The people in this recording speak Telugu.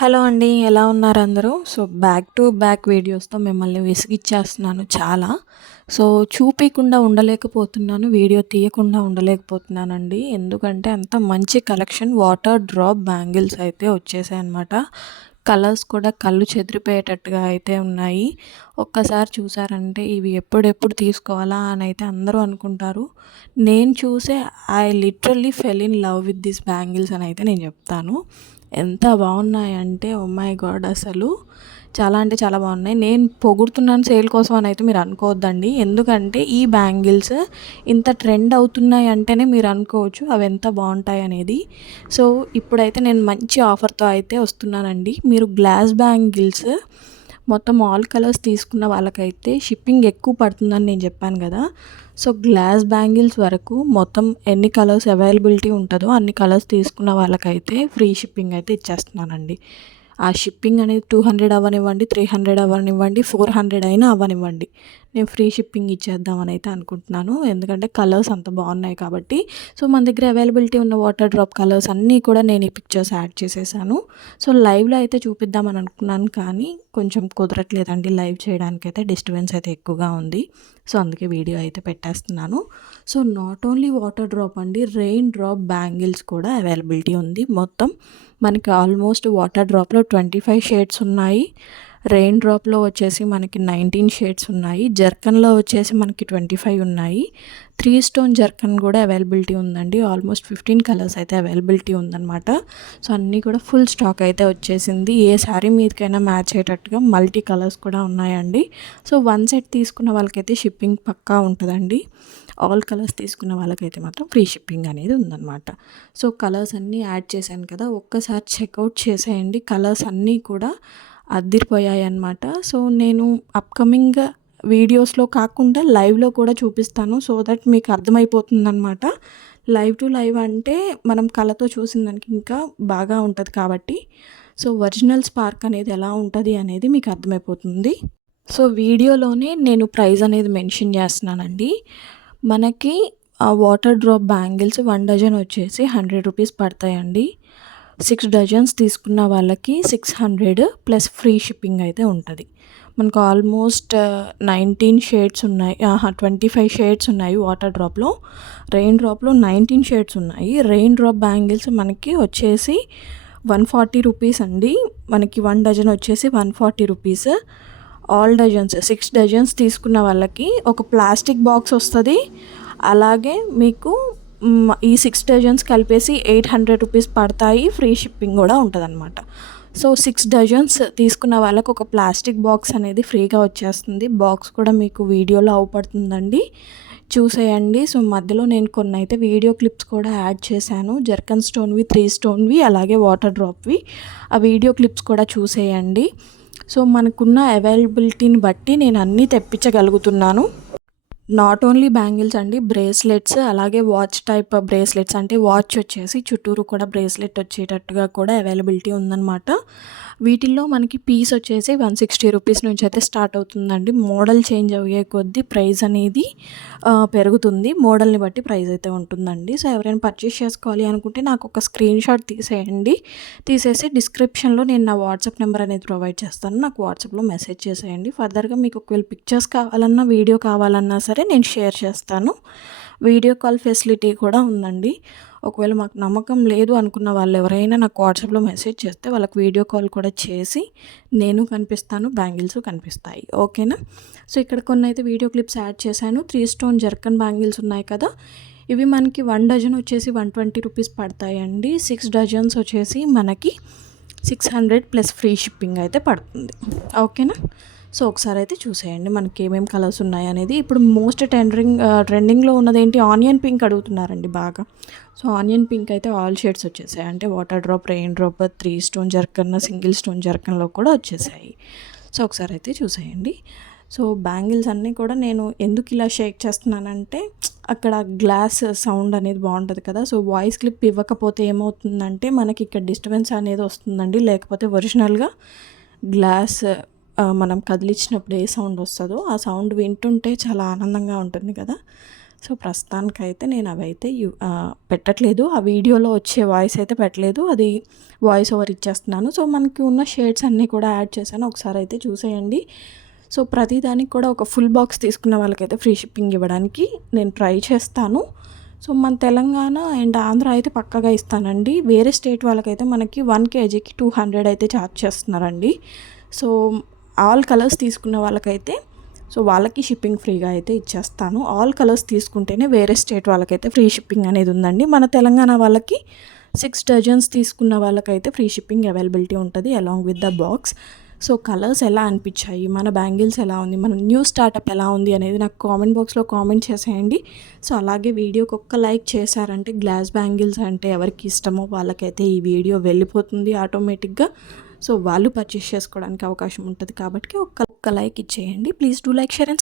హలో అండి. ఎలా ఉన్నారు అందరూ? సో, బ్యాక్ టు బ్యాక్ వీడియోస్‌తో మిమ్మల్ని విసిగిచ్చేస్తున్నాను చాలా. సో, చూపియకుండా ఉండలేకపోతున్నాను. వీడియో తీయకుండా ఉండలేకపోతున్నానండి. ఎందుకంటే అంత మంచి కలెక్షన్ వాటర్ డ్రాప్ బ్యాంగిల్స్ అయితే వచ్చేసాయన్నమాట. కలర్స్ కూడా కళ్ళు చెదిరిపోయేటట్టుగా అయితే ఉన్నాయి. ఒక్కసారి చూసారంటే ఇవి ఎప్పుడెప్పుడు తీసుకోవాలా అని అయితే అందరూ అనుకుంటారు. నేను చూసే I literally fell in love with this bangles అని అయితే నేను చెప్తాను. ఎంత బాగున్నాయంటే ఓ మై గాడ్ అసలు చాలా అంటే చాలా బాగున్నాయి. నేను పొగుడుతున్నాను సేల్ కోసం అని అయితే మీరు అనుకోవద్దండి. ఎందుకంటే ఈ బ్యాంగిల్స్ ఇంత ట్రెండ్ అవుతున్నాయి అంటేనే మీరు అనుకోవచ్చు అవి ఎంత బాగుంటాయి అనేది. సో ఇప్పుడైతే నేను మంచి ఆఫర్తో అయితే వస్తున్నానండి. మీరు గ్లాస్ బ్యాంగిల్స్ మొత్తం ఆల్ కలర్స్ తీసుకున్న వాళ్ళకైతే షిప్పింగ్ ఎక్కువ పడుతుందని నేను చెప్పాను కదా. సో గ్లాస్ బ్యాంగిల్స్ వరకు మొత్తం ఎన్ని కలర్స్ అవైలబిలిటీ ఉంటుందో అన్ని కలర్స్ తీసుకున్న వాళ్ళకైతే ఫ్రీ షిప్పింగ్ అయితే ఇచ్చేస్తున్నానండి. ఆ షిప్పింగ్ అనేది 200 అవ్వనివ్వండి, 300 అవ్వనివ్వండి, 400 అయినా అవ్వనివ్వండి, నేను ఫ్రీ షిప్పింగ్ ఇచ్చేద్దామని అయితే అనుకుంటున్నాను. ఎందుకంటే కలర్స్ అంత బాగున్నాయి కాబట్టి. సో మన దగ్గర అవైలబిలిటీ ఉన్న వాటర్ డ్రాప్ కలర్స్ అన్నీ కూడా నేను ఈ పిక్చర్స్ యాడ్ చేసేసాను. సో లైవ్లో అయితే చూపిద్దామని అనుకున్నాను కానీ కొంచెం కుదరట్లేదండి. లైవ్ చేయడానికైతే డిస్టర్బెన్స్ అయితే ఎక్కువగా ఉంది. సో అందుకే వీడియో అయితే పెట్టేస్తున్నాను. So not only water drop అండి, రెయిన్ డ్రాప్ బ్యాంగిల్స్ కూడా అవైలబిలిటీ ఉంది. మొత్తం మనకి ఆల్మోస్ట్ వాటర్ డ్రాప్లో 25 షేడ్స్ ఉన్నాయి. రెయిన్ డ్రాప్లో వచ్చేసి మనకి 19 షేడ్స్ ఉన్నాయి. జర్కన్లో వచ్చేసి మనకి 25 ఉన్నాయి. 3 స్టోన్ జర్కన్ కూడా అవైలబిలిటీ ఉందండి. ఆల్మోస్ట్ 15 కలర్స్ అయితే అవైలబిలిటీ ఉందన్నమాట. సో అన్నీ కూడా ఫుల్ స్టాక్ అయితే వచ్చేసింది. ఏ శారీ మీదకైనా మ్యాచ్ అయ్యేటట్టుగా మల్టీ కలర్స్ కూడా ఉన్నాయండి. సో 1 సెట్ తీసుకున్న వాళ్ళకైతే షిప్పింగ్ పక్కా ఉంటుందండి. ఆల్ కలర్స్ తీసుకున్న వాళ్ళకైతే మాత్రం ఫ్రీ షిప్పింగ్ అనేది ఉందన్నమాట. సో కలర్స్ అన్నీ యాడ్ చేశాను కదా, ఒక్కసారి చెక్అవుట్ చేసేయండి. కలర్స్ అన్నీ కూడా అద్దిరిపోయాయి అన్నమాట. సో నేను అప్కమింగ్ వీడియోస్లో కాకుండా లైవ్లో కూడా చూపిస్తాను. సో దట్ మీకు అర్థమైపోతుందన్నమాట. లైవ్ టు లైవ్ అంటే మనం కళ్ళతో చూసిన దానికి ఇంకా బాగా ఉంటుంది కాబట్టి. సో ఒరిజినల్ స్పార్క్ అనేది ఎలా ఉంటుంది అనేది మీకు అర్థమైపోతుంది. సో వీడియోలోనే నేను ప్రైస్ అనేది మెన్షన్ చేస్తున్నానండి. మనకి ఆ వాటర్ డ్రాప్ బ్యాంగిల్స్ 1 డజన్ వచ్చేసి 100 రూపీస్ పడతాయండి. 6 డజన్స్ తీసుకున్న వాళ్ళకి 600 ప్లస్ ఫ్రీ షిప్పింగ్ అయితే ఉంటుంది. మనకు ఆల్మోస్ట్ 19 షేడ్స్ ఉన్నాయి, 25 షేడ్స్ ఉన్నాయి వాటర్ డ్రాప్లో. రెయిన్ డ్రాప్లో 19 షేడ్స్ ఉన్నాయి. రెయిన్ డ్రాప్ బ్యాంగిల్స్ మనకి వచ్చేసి 140 రూపీస్ అండి. మనకి 1 డజన్ వచ్చేసి 140 రూపీస్. ఆల్ డజన్స్ 6 డజన్స్ తీసుకున్న వాళ్ళకి ఒక ప్లాస్టిక్ బాక్స్ వస్తుంది. అలాగే మీకు ఈ 6 డజన్స్ కలిపేసి 800 రూపీస్ పడతాయి. ఫ్రీ షిప్పింగ్ కూడా ఉంటుందన్నమాట. సో 6 డజన్స్ తీసుకున్న వాళ్ళకి ఒక ప్లాస్టిక్ బాక్స్ అనేది ఫ్రీగా వచ్చేస్తుంది. బాక్స్ కూడా మీకు వీడియోలో అవుపడుతుందండి, చూసేయండి. సో మధ్యలో నేను కొన్ని అయితే వీడియో క్లిప్స్ కూడా యాడ్ చేశాను. జర్కన్ స్టోన్వి, 3 స్టోన్వి, అలాగే వాటర్ డ్రాప్వి. ఆ వీడియో క్లిప్స్ కూడా చూసేయండి. సో మనకున్న అవైలబిలిటీని బట్టి నేను అన్నీ తెప్పించగలుగుతున్నాను. నాట్ ఓన్లీ బ్యాంగిల్స్ అండి, బ్రేస్లెట్స్, అలాగే వాచ్ టైప్ బ్రేస్లెట్స్, అంటే వాచ్ వచ్చేసి చుట్టూరు కూడా బ్రేస్లెట్ వచ్చేటట్టుగా కూడా అవైలబిలిటీ ఉందన్నమాట. వీటిల్లో మనకి పీస్ వచ్చేసి 160 రూపీస్ నుంచి అయితే స్టార్ట్ అవుతుందండి. మోడల్ చేంజ్ అయ్యే కొద్దీ ప్రైస్ అనేది పెరుగుతుంది. మోడల్ని బట్టి ప్రైస్ అయితే ఉంటుందండి. సో ఎవరైనా పర్చేస్ చేసుకోవాలి అనుకుంటే నాకు ఒక స్క్రీన్ షాట్ తీసేయండి. తీసేసి డిస్క్రిప్షన్లో నేను నా వాట్సాప్ నెంబర్ అనేది ప్రొవైడ్ చేస్తాను. నాకు వాట్సాప్లో మెసేజ్ చేసేయండి. ఫర్దర్గా మీకు ఒకవేళ పిక్చర్స్ కావాలన్నా, వీడియో కావాలన్నా సరే నేను షేర్ చేస్తాను. వీడియో కాల్ ఫెసిలిటీ కూడా ఉందండి. ఒకవేళ మాకు నమ్మకం లేదు అనుకున్న వాళ్ళు ఎవరైనా నాకు వాట్సాప్లో మెసేజ్ చేస్తే వాళ్ళకి వీడియో కాల్ కూడా చేసి నేను కనిపిస్తాను, బ్యాంగిల్స్ కనిపిస్తాయి. ఓకేనా? సో ఇక్కడ కొన్ని అయితే వీడియో క్లిప్స్ యాడ్ చేశాను. 3 స్టోన్ జర్కన్ బ్యాంగిల్స్ ఉన్నాయి కదా, ఇవి మనకి 1 డజన్ వచ్చేసి 120 రూపీస్ పడతాయండి. 6 డజన్స్ వచ్చేసి మనకి 600 ప్లస్ ఫ్రీ షిప్పింగ్ అయితే పడుతుంది. ఓకేనా? సో ఒకసారి అయితే చూసేయండి మనకి ఏమేమి కలర్స్ ఉన్నాయి అనేది. ఇప్పుడు మోస్ట్ ట్రెండింగ్లో ఉన్నది ఏంటి, ఆనియన్ పింక్ అడుగుతున్నారండి బాగా. సో ఆనియన్ పింక్ అయితే ఆల్ షేడ్స్ వచ్చేసాయి. అంటే water drop, rain drop, 3 stone zircon, single stone జర్కన్లో కూడా వచ్చేసాయి. సో ఒకసారి అయితే చూసేయండి. సో బ్యాంగిల్స్ అన్నీ కూడా నేను ఎందుకు ఇలా షేక్ చేస్తున్నానంటే అక్కడ గ్లాస్ సౌండ్ అనేది బాగుంటుంది కదా. సో వాయిస్ క్లిప్ ఇవ్వకపోతే ఏమవుతుందంటే మనకి ఇక్కడ డిస్టర్బెన్స్ అనేది వస్తుందండి. లేకపోతే ఒరిజినల్గా గ్లాస్ మనం కదిలించినప్పుడు ఏ సౌండ్ వస్తుందో ఆ సౌండ్ వింటుంటే చాలా ఆనందంగా ఉంటుంది కదా. సో ప్రస్తుతానికైతే నేను అవైతే పెట్టట్లేదు. ఆ వీడియోలో వచ్చే వాయిస్ అయితే పెట్టలేదు, అది వాయిస్ ఓవర్ ఇచ్చేస్తున్నాను. సో మనకి ఉన్న షేడ్స్ అన్నీ కూడా యాడ్ చేశాను, ఒకసారి అయితే చూసేయండి. సో ప్రతిదానికి కూడా ఒక ఫుల్ బాక్స్ తీసుకున్న వాళ్ళకైతే ఫ్రీ షిప్పింగ్ ఇవ్వడానికి నేను ట్రై చేస్తాను. సో మన తెలంగాణ అండ్ ఆంధ్ర అయితే పక్కాగా ఇస్తానండి. వేరే స్టేట్ వాళ్ళకైతే మనకి 1 kgకి 200 అయితే ఛార్జ్ చేస్తున్నారండి. సో ఆల్ కలర్స్ తీసుకున్న వాళ్ళకైతే సో వాళ్ళకి షిప్పింగ్ ఫ్రీగా అయితే ఇచ్చేస్తాను. ఆల్ కలర్స్ తీసుకుంటేనే వేరే స్టేట్ వాళ్ళకైతే ఫ్రీ షిప్పింగ్ అనేది ఉందండి. మన తెలంగాణ వాళ్ళకి 6 డజన్స్ తీసుకున్న వాళ్ళకైతే ఫ్రీ షిప్పింగ్ అవైలబిలిటీ ఉంటుంది along with the box. So colours ఎలా అనిపించాయి, మన బ్యాంగిల్స్ ఎలా ఉంది, మన న్యూ స్టార్టప్ ఎలా ఉంది అనేది నాకు కామెంట్ బాక్స్లో కామెంట్ చేసేయండి. సో అలాగే వీడియోకి ఒక్క లైక్ చేశారంటే గ్లాస్ బ్యాంగిల్స్ అంటే ఎవరికి ఇష్టమో వాళ్ళకైతే ఈ వీడియో వెళ్ళిపోతుంది ఆటోమేటిక్గా. సో వాళ్ళు పర్చేస్ చేసుకోవడానికి అవకాశం ఉంటుంది కాబట్టి ఒక్క లైక్ ఇచ్చేయండి. Please do like, share and